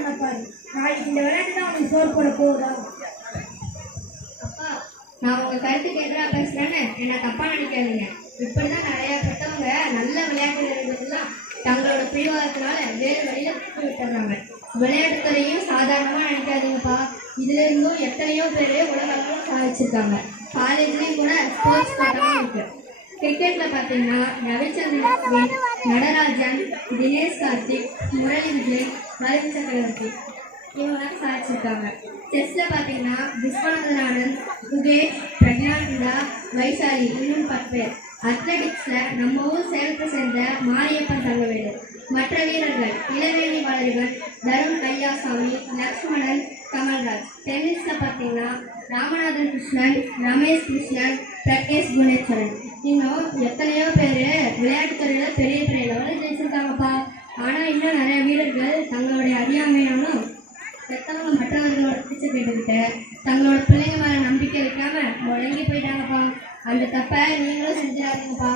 நினைப்பாரு. நாளைக்கு இந்த விளையாட்டு தான் அவனுக்கு சோறு போட போகுதா? அப்பா, நான் உங்க கருத்துக்கு எதிராக பேசுறேன்னு என்ன தப்பா நினைக்காதீங்க. இப்படிதான் நிறைய பெற்றவங்க நல்ல விளையாட்டு வீரர்களுக்கெல்லாம் தங்களோட பிடிவாதத்தினால வேறு வழியில விட்டுறாங்க. விளையாட்டுத்துறையும் சாதாரணமா நினைக்காதீங்கப்பா. இதுல இருந்தும் எத்தனையோ பேர் உலக அளவில் சாதிச்சிருக்காங்க. காலேஜ்லயும் கூட ஸ்போர்ட்ஸ் கோட்டாவும் இருக்கு. கிரிக்கெட்ல பார்த்தீங்கன்னா ரவிச்சந்திரன் அஸ்வின், நடராஜன், தினேஷ் கார்த்திக், முரளி விஜய், வருண் சக்கரவர்த்தி இவங்கெல்லாம் சாதிச்சிருக்காங்க. செஸ்ல பார்த்தீங்கன்னா விஸ்வநாதன் ஆனந்த், குகேஷ், பிரக்ஞானந்தா, வைசாலி இன்னும் 10 பேர். அத்லெட்டிக்ஸ்ல நம்ம ஊர் சேலத்தை சேர்ந்த மாரியப்பன் தங்கவேலு. மற்ற வீரர்கள் இளவேணி வளரிவன், தருண் ஐயாசாமி, லக்ஷ்மணன், கமல்ராஜ். டென்னிஸ்ல பார்த்தீங்கன்னா ராமநாதன் கிருஷ்ணன், ரமேஷ் கிருஷ்ணன், பிரகேஷ் குணேஸ்வரன் இன்னும் எத்தனையோ பேர் விளையாட்டுத்துறையில பெரிய பெரிய லெவலில் ஜெயிச்சிருக்காங்கப்பா. ஆனால் இன்னும் நிறைய வீரர்கள் தங்களுடைய அறியாமையாலும் பெற்றவங்க மற்றவர்களோட பிடிச்ச கேட்டுக்கிட்டு தங்களோட பிள்ளைங்க மேலே நம்பிக்கை வைக்காம முழங்கி போயிட்டாங்கப்பா. அந்த தப்பை நீங்களும் செஞ்சிடாதீங்கப்பா.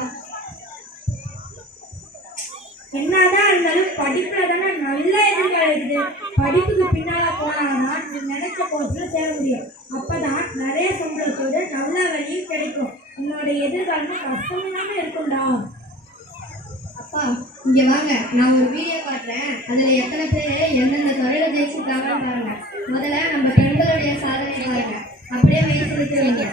என்னதான் இருந்தாலும் படிப்புல தானே நல்ல எதிர்காலம் இருக்குது. படிப்புக்கு பின்னால போனாதான் நீ நினைச்ச கோர்ஸ்ல சேர முடியும். அப்பதான் நிறைய சம்பளத்தோடு நல்ல வழியும் கிடைக்கும். உன்னோட எதிர்காலம் கஷ்டமில்லாம இருக்கும்டா. அப்பா, இங்க வாங்க, நான் ஒரு வீடியோ காட்டுறேன். அதுல எத்தனை பேர் எந்தெந்த துறையில ஜெயிச்சிருக்காங்கன்னு பாருங்க. முதல்ல நம்ம பெண்களுடைய சாதனை பாருங்க. அப்படியே மெய் செலுத்துவீங்க.